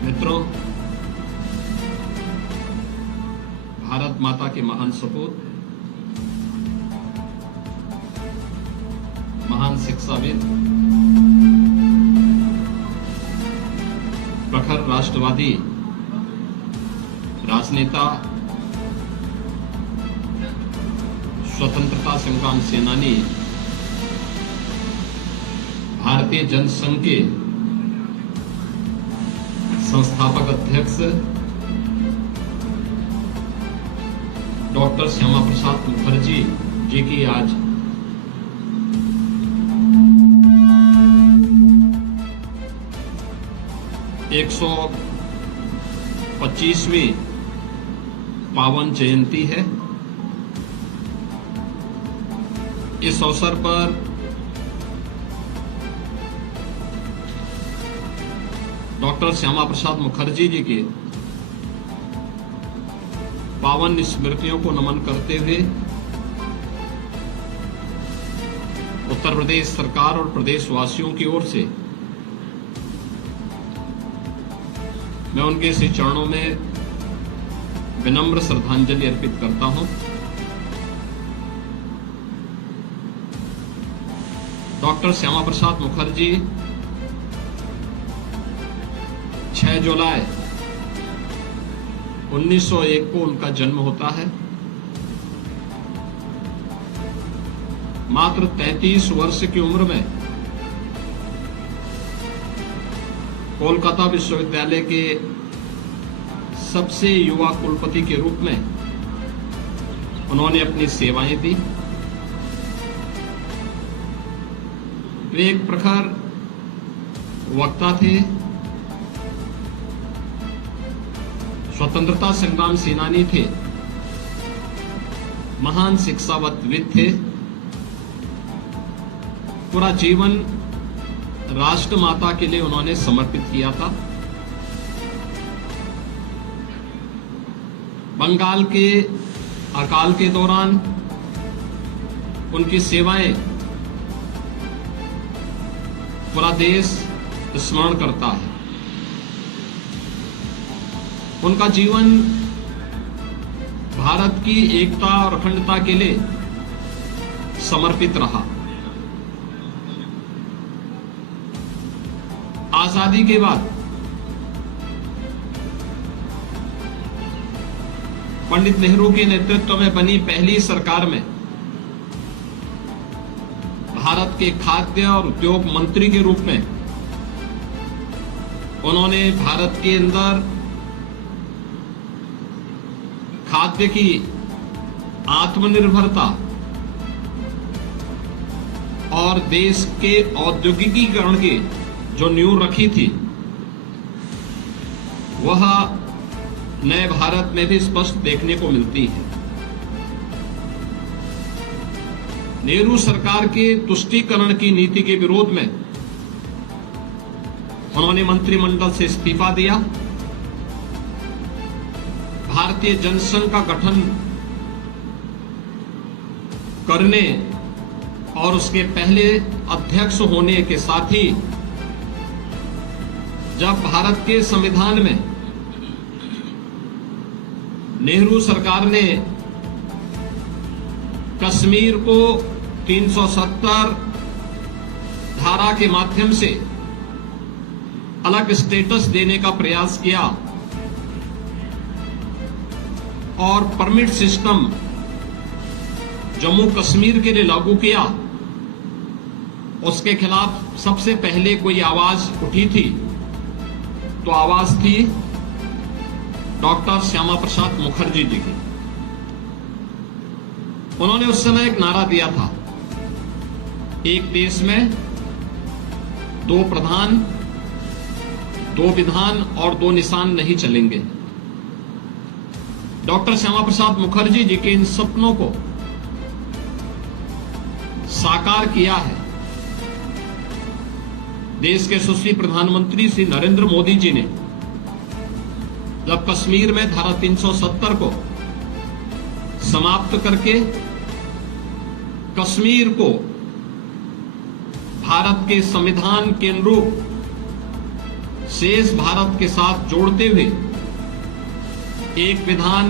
मित्रों, भारत माता के महान सपूत, महान शिक्षाविद, प्रखर राष्ट्रवादी राजनेता, स्वतंत्रता संग्राम सेनानी, भारतीय जनसंघ के संस्थापक अध्यक्ष डॉक्टर श्यामा प्रसाद मुखर्जी जी की आज एक 125वीं पावन जयंती है। इस अवसर पर डॉक्टर श्यामा प्रसाद मुखर्जी जी के पावन स्मृतियों को नमन करते हुए उत्तर प्रदेश सरकार और प्रदेशवासियों की ओर से मैं उनके श्री चरणों में विनम्र श्रद्धांजलि अर्पित करता हूं। डॉक्टर श्यामा प्रसाद मुखर्जी 6 जुलाई 1901 को उनका जन्म होता है। मात्र 33 वर्ष की उम्र में कोलकाता विश्वविद्यालय के सबसे युवा कुलपति के रूप में उन्होंने अपनी सेवाएं दी। वे एक प्रखर वक्ता थे, स्वतंत्रता संग्राम सेनानी थे, महान शिक्षाविद थे। पूरा जीवन राष्ट्र माता के लिए उन्होंने समर्पित किया था। बंगाल के अकाल के दौरान उनकी सेवाएं पूरा देश स्मरण करता है। उनका जीवन भारत की एकता और अखंडता के लिए समर्पित रहा। आजादी के बाद पंडित नेहरू के नेतृत्व में बनी पहली सरकार में भारत के खाद्य और उद्योग मंत्री के रूप में उन्होंने भारत के अंदर खाद्य की आत्मनिर्भरता और देश के औद्योगिकीकरण की जो नींव रखी थी, वह नए भारत में भी स्पष्ट देखने को मिलती है। नेहरू सरकार के तुष्टीकरण की नीति के विरोध में उन्होंने मंत्रिमंडल से इस्तीफा दिया। भारतीय जनसंघ का गठन करने और उसके पहले अध्यक्ष होने के साथ ही जब भारत के संविधान में नेहरू सरकार ने कश्मीर को 370 धारा के माध्यम से अलग स्टेटस देने का प्रयास किया और परमिट सिस्टम जम्मू कश्मीर के लिए लागू किया, उसके खिलाफ सबसे पहले कोई आवाज उठी थी तो आवाज थी डॉक्टर श्यामा प्रसाद मुखर्जी जी की। उन्होंने उस समय एक नारा दिया था, एक देश में 2 प्रधान, 2 विधान और 2 निशान नहीं चलेंगे। डॉक्टर श्यामा प्रसाद मुखर्जी जी के इन सपनों को साकार किया है देश के यशस्वी प्रधानमंत्री श्री नरेंद्र मोदी जी ने, जब कश्मीर में धारा 370 को समाप्त करके कश्मीर को भारत के संविधान के अनुरूप शेष भारत के साथ जोड़ते हुए एक विधान,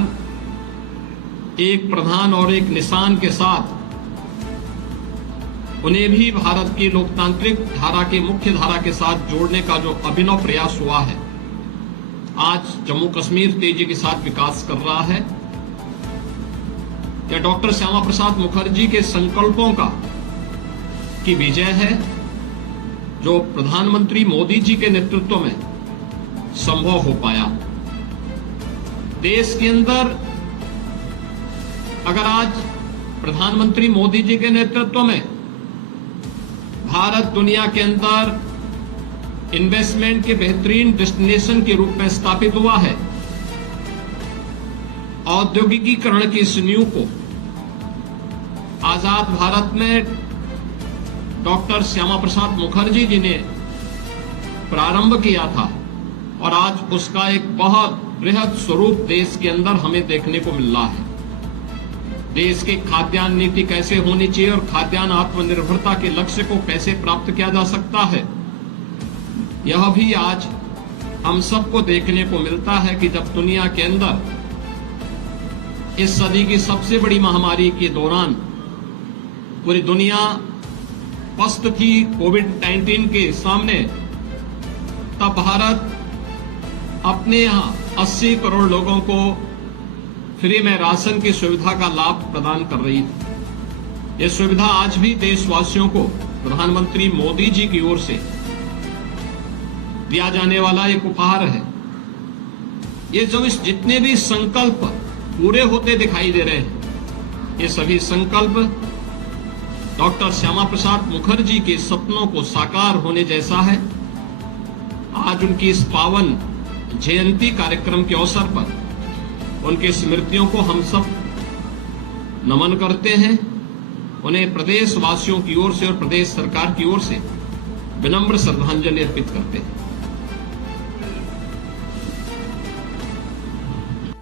एक प्रधान और एक निशान के साथ उन्हें भी भारत की लोकतांत्रिक धारा के मुख्य धारा के साथ जोड़ने का जो अभिनव प्रयास हुआ है, आज जम्मू कश्मीर तेजी के साथ विकास कर रहा है। यह डॉक्टर श्यामा प्रसाद मुखर्जी के संकल्पों की विजय है, जो प्रधानमंत्री मोदी जी के नेतृत्व में संभव हो पाया। देश के अंदर अगर आज प्रधानमंत्री मोदी जी के नेतृत्व में भारत दुनिया के अंदर इन्वेस्टमेंट के बेहतरीन डेस्टिनेशन के रूप में स्थापित हुआ है, औद्योगिकीकरण की इस नींव को आजाद भारत में डॉक्टर श्यामा प्रसाद मुखर्जी जी ने प्रारंभ किया था और आज उसका एक बहुत बृहद स्वरूप देश के अंदर हमें देखने को मिल रहा है। देश की खाद्यान्न नीति कैसे होनी चाहिए और खाद्यान्न आत्मनिर्भरता के लक्ष्य को कैसे प्राप्त किया जा सकता है, यह भी आज हम सबको देखने को मिलता है कि जब दुनिया के अंदर इस सदी की सबसे बड़ी महामारी के दौरान पूरी दुनिया पस्त थी कोविड-19 के सामने, तब भारत अपने यहां 80 करोड़ लोगों को फ्री में राशन की सुविधा का लाभ प्रदान कर रही थी। यह सुविधा आज भी देशवासियों को प्रधानमंत्री मोदी जी की ओर से दिया जाने वाला एक उपहार है। ये जो इस जितने भी संकल्प पूरे होते दिखाई दे रहे हैं, ये सभी संकल्प डॉक्टर श्यामा प्रसाद मुखर्जी के सपनों को साकार होने जैसा है। आज उनकी इस पावन जयंती कार्यक्रम के अवसर पर उनकी स्मृतियों को हम सब नमन करते हैं। उन्हें प्रदेशवासियों की ओर से और प्रदेश सरकार की ओर से विनम्र श्रद्धांजलि अर्पित करते हैं।